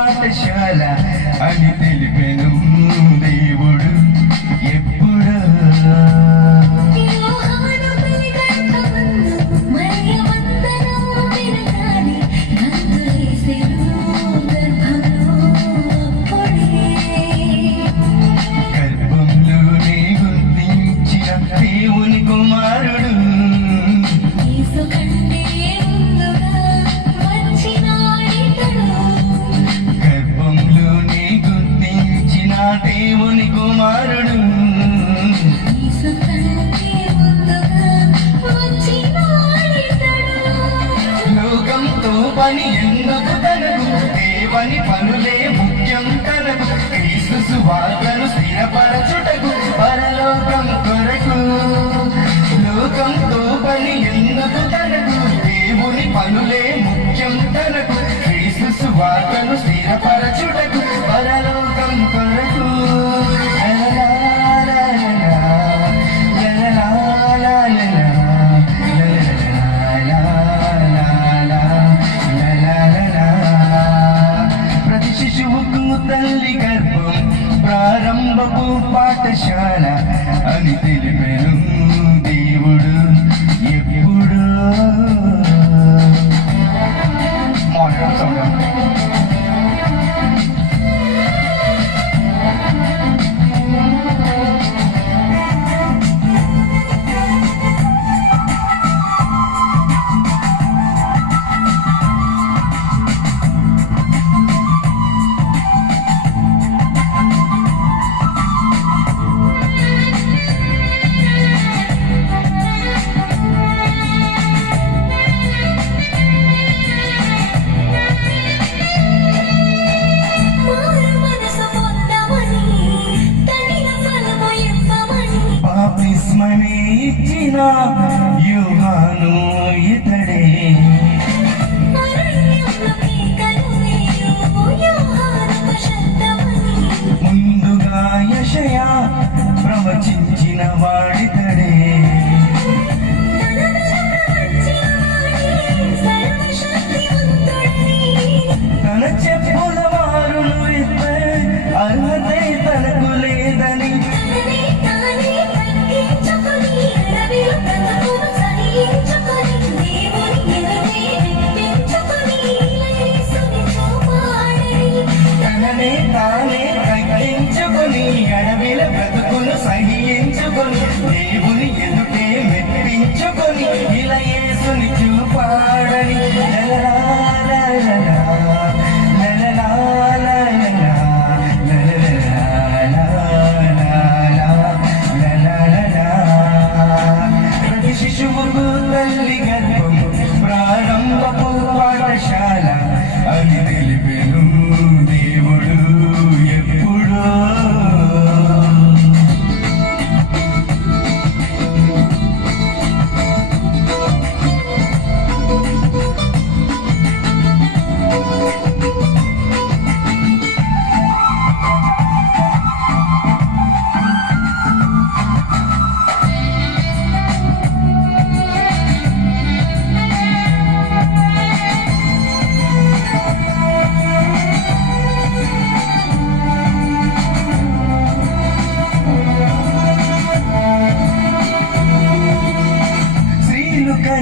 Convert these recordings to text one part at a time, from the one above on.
పాఠశాల అని తెలిపెను. పని పనులే ముఖ్యం కలగు క్రీస్తు సువార్తను స్థిరపరచుటకు పరలోకం కొరకు. లోకంతో పని ఎందుకు తనకు? దేవుని పనులే ముఖ్యం తనకు. తల్లి గర్భం ప్రారంభపు పాఠశాల అని తెలిపెను దేవుడు ఎప్పుడు. మాట్లాడుతున్నాను ఇచ్చిన యువను ఇతడే 我不能离开。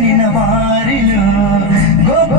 കണ്ണിന് മാറിലോ ഗോപ